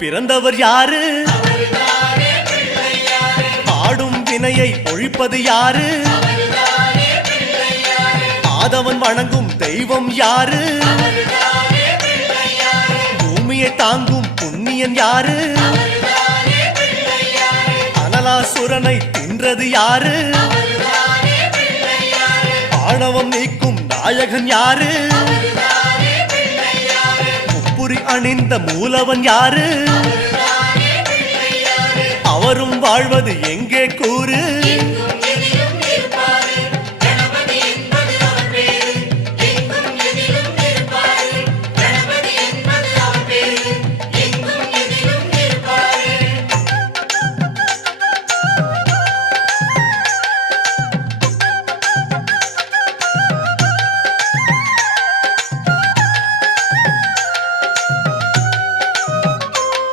பிறந்தவர் யாரு? ஆடும் வினையை ஒழிப்பது யாரு? ஆதவன் வணங்கும் தெய்வம் யாரு? பூமியை தாங்கும் புண்ணியன் யாரு? அனலாசுரனை தின்றது யாரு? ஆணவம் நீக்கும் நாயகன் யாரு? முப்புரி அணிந்த மூலவன் யாரு? அவரும் வாழ்வது எங்கே கூறு?